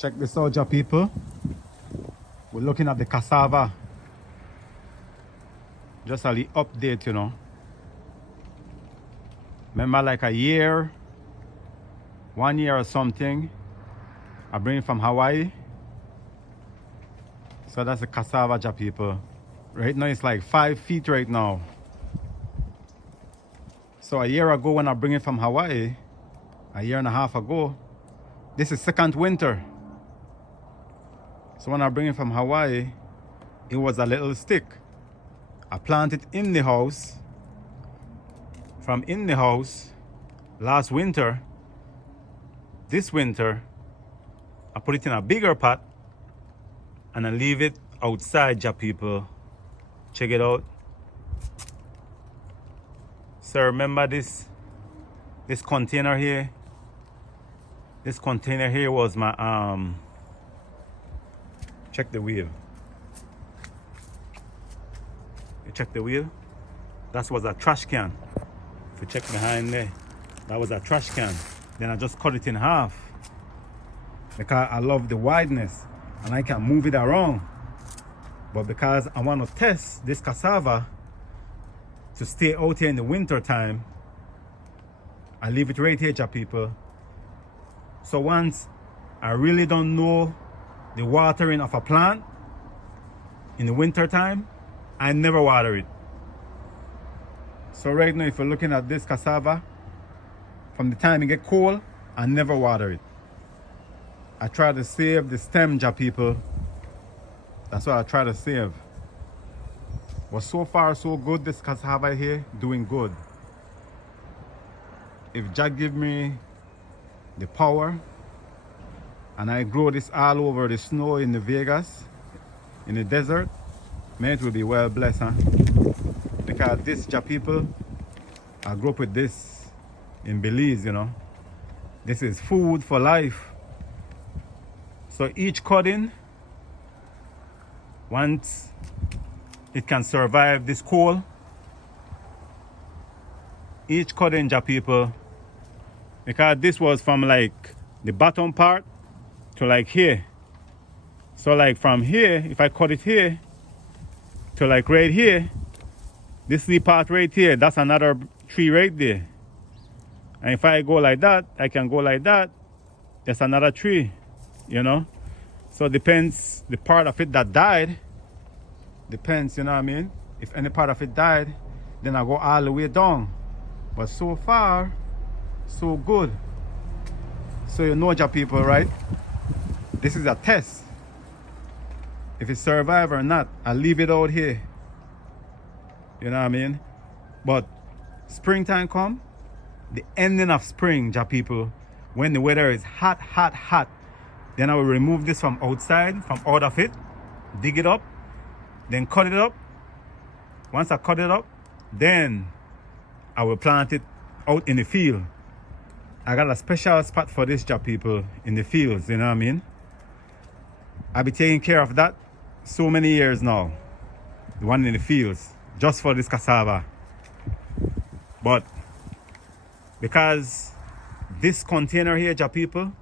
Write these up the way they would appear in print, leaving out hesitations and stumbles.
Check this out, ya people. We're looking at the cassava. Just a little update, you know. Remember like a year, 1 year or something, I bring it from Hawaii. So that's the cassava, ja people. Right now it's like 5 feet right now. So a year ago when I bring it from Hawaii, a year and a half ago, this is second winter. So when I bring it from Hawaii, it was a little stick. I planted in the house. From in the house, last winter, this winter, I put it in a bigger pot and I leave it outside, ja people. Check it out. So remember this container here? This container here was my check the wheel. You check the wheel? That was a trash can. If you check behind there, that was a trash can. Then I just cut it in half because I love the wideness and I can move it around. But because I want to test this cassava to stay out here in the winter time, I leave it right here, ja people. So once I really don't know the watering of a plant in the winter time, I never water it. So right now, if you're looking at this cassava, from the time it get cold, I never water it. I try to save the stem, ja people. That's what I try to save. But so far, so good, this cassava here, doing good. If Jack give me the power, and I grow this all over the snow in the Vegas, in the desert, man, it will be well blessed, huh? Because this, ja people, I grew up with this in Belize, you know. This is food for life. So each cutting, once it can survive this cold, each cutting, ja people, because this was from like the bottom part to like here. So like from here, if I cut it here to like right here, this little part right here, that's another tree right there. And if I go like that, I can go like that, there's another tree, you know. So it depends, the part of it that died, depends, you know what I mean? If any part of it died, then I go all the way down. But so far, so good. So you know, ja people, right? This is a test. If it survive or not, I leave it out here. You know what I mean? But springtime come, the ending of spring, ja people, when the weather is hot, hot, hot, then I will remove this from outside, from out of it, dig it up, then cut it up. Once I cut it up, then I will plant it out in the field. I got a special spot for this, ja people, in the fields, you know what I mean? I've been taking care of that so many years now. The one in the fields, just for this cassava. But because this container here, ja people,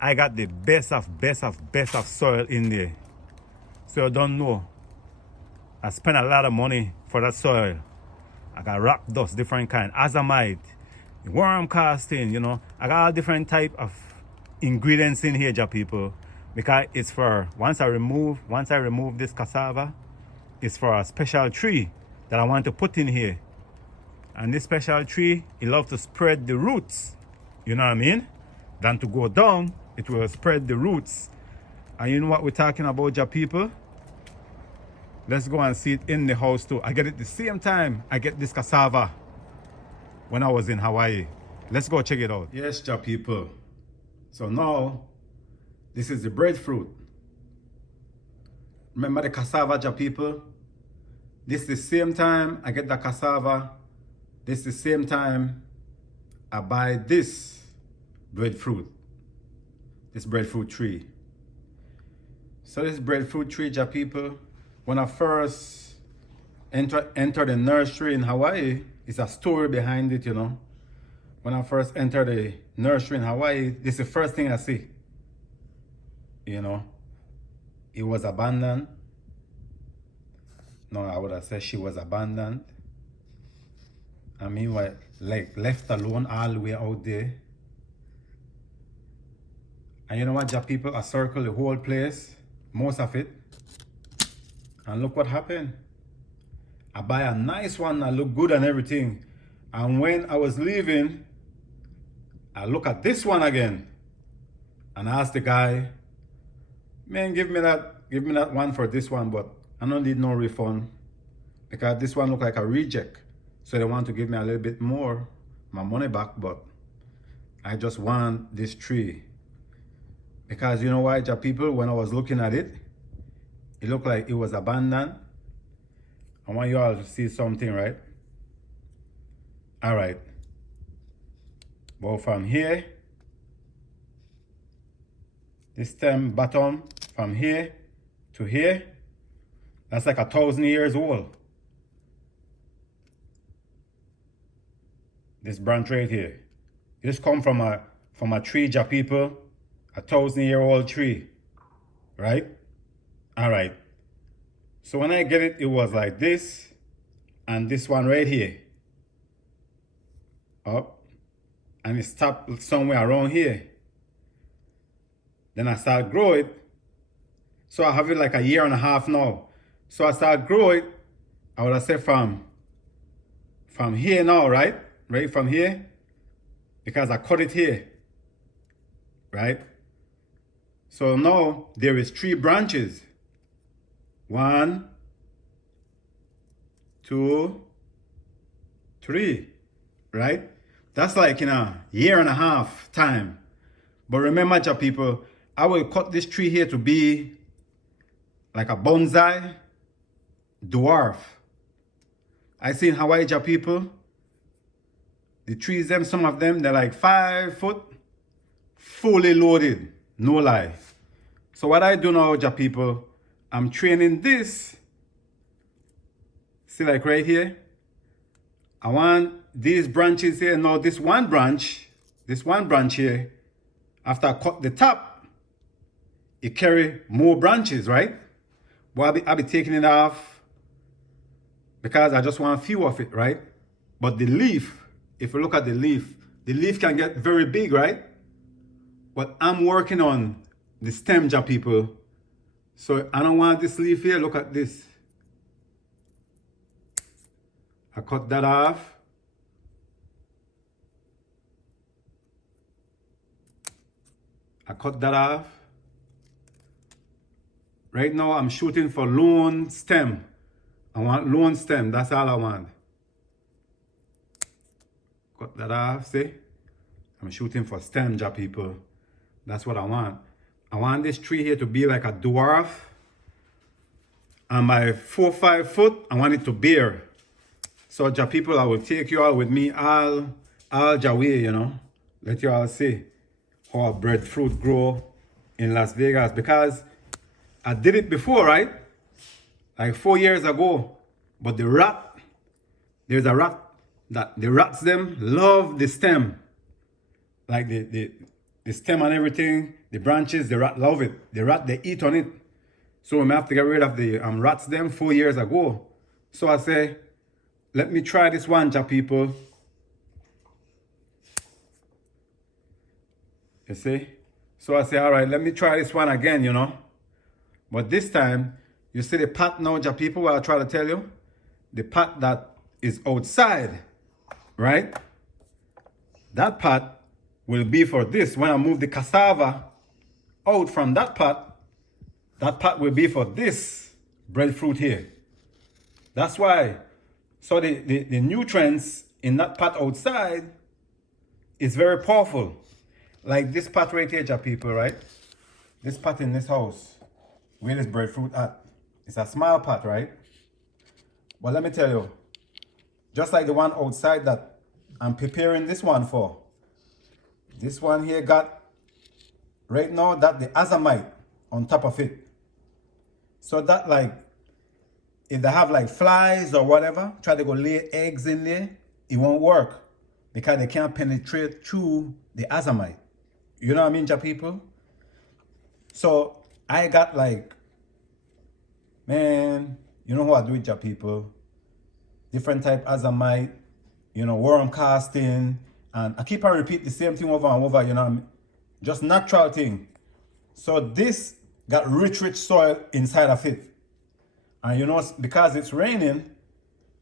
I got the best of soil in there. So you don't know, I spent a lot of money for that soil. I got rock dust, different kind, azomite, worm casting, you know. I got all different type of ingredients in here, ja people, because it's for, once I remove this cassava, it's for a special tree that I want to put in here. And this special tree, it loves to spread the roots, you know what I mean? Than to go down, it will spread the roots. And you know what we're talking about, ja people? Let's go and see it in the house too. I get it the same time I get this cassava when I was in Hawaii. Let's go check it out. Yes, ja people. So now, this is the breadfruit. Remember the cassava, ja people? This is the same time I get the cassava. This is the same time I buy this breadfruit. This breadfruit tree. So this breadfruit tree, ja people, when I first entered the nursery in Hawaii, it's a story behind it, you know. When I first entered the nursery in Hawaii, this is the first thing I see. you know, it was abandoned. No, I would have said she was abandoned. I mean, what, like left alone all the way out there. And you know what, Jah people, I circle the whole place, most of it. And look what happened. I buy a nice one that look good and everything. And when I was leaving, I look at this one again. And I asked the guy, man, give me that one for this one, but I don't need no refund. Because this one look like a reject. So they want to give me a little bit more, my money back, but I just want this tree. Because you know why, Jah people, when I was looking at it, it looked like it was abandoned. I want you all to see something, right? All right. Well, from here, this stem bottom, from here to here, that's like 1,000 years old. This branch right here. This come from a tree, Jah people, 1,000-year-old tree, right? All right. So when I get it, it was like this, and this one right here, up, and it stopped somewhere around here. Then I start grow it. So I have it like 1.5 years now. So I start grow it, I would have said from here now, right? Right from here, because I cut it here, right? So now there is 3 branches. 1, 2, 3, right? That's like in 1.5 years time. But remember, Jah people, I will cut this tree here to be like a bonsai dwarf. I see in Hawaii, Jah people, the trees, some of them, they're like 5 foot, fully loaded, no lie. So what I do now, Jah people, I'm training this. See, like right here, I want these branches here. Now this one branch here, after I cut the top, it carry more branches, right? But I'll be taking it off because I just want a few of it, right? But the leaf, if you look at the leaf can get very big, right? But I'm working on the stem, Jah people. So I don't want this leaf here. Look at this. I cut that off. I cut that off. Right now I'm shooting for lone stem. I want lone stem. That's all I want. Cut that off, see? I'm shooting for stem, Jah people. That's what I want. I want this tree here to be like a dwarf. And by 4 or 5 foot, I want it to bear. So Jah people, I will take you all with me all Jah way, you know. Let you all see how breadfruit grow in Las Vegas. Because I did it before, right? Like 4 years ago. But the rat, there's a rat that the rats them love the stem. Like the stem and everything, the branches, the rat love it. The rat, they eat on it. So we have to get rid of the rats them 4 years ago. So I say, let me try this one, Jah people. You see? So I say, all right, let me try this one again, you know. But this time, you see the pot now, Jah people, what I try to tell you? The pot that is outside, right? That pot will be for this. When I move the cassava out from that pot will be for this breadfruit here. That's why. So the nutrients in that pot outside is very powerful. Like this pot right here, Jah people, right? This pot in this house, where this breadfruit at? It's a small pot, right? But let me tell you, just like the one outside that I'm preparing this one for, this one here got, right now, that the azamite on top of it. So that like, if they have like flies or whatever, try to go lay eggs in there, it won't work. Because they can't penetrate through the azamite. You know what I mean, Jah people? So I got like, man, you know what I do with your people? Different type azamite, you know, worm casting, and I keep on repeat the same thing over and over, you know, just natural thing. So this got rich soil inside of it. And you know, because it's raining,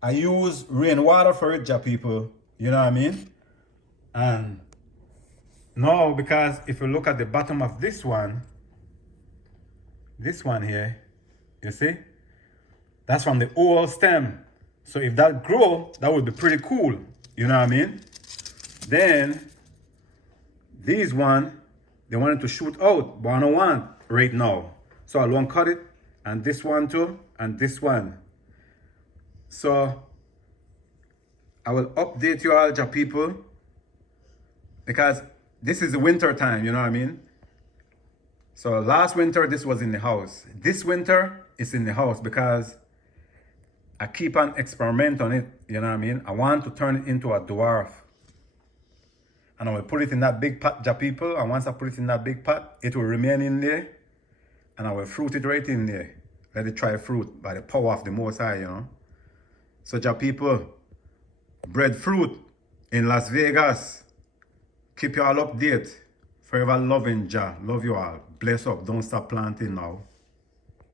I use rainwater for it, ja people. You know what I mean? And no, because if you look at the bottom of this one here, you see? That's from the old stem. So if that grow, that would be pretty cool. You know what I mean? Then these one, they wanted to shoot out, but I don't want right now. So I'll one cut it, and this one too, and this one. So I will update you all, ja people, because this is the winter time, you know what I mean? So last winter, this was in the house. This winter, it's in the house because I keep on experiment on it, you know what I mean? I want to turn it into a dwarf. And I will put it in that big pot, ja people, and once I put it in that big pot, it will remain in there, and I will fruit it right in there. Let it try fruit by the power of the Most High, you know? So ja people, Breadfruit in Las Vegas, keep you all updated. Forever loving Jah. Love you all. Bless up. Don't stop planting now.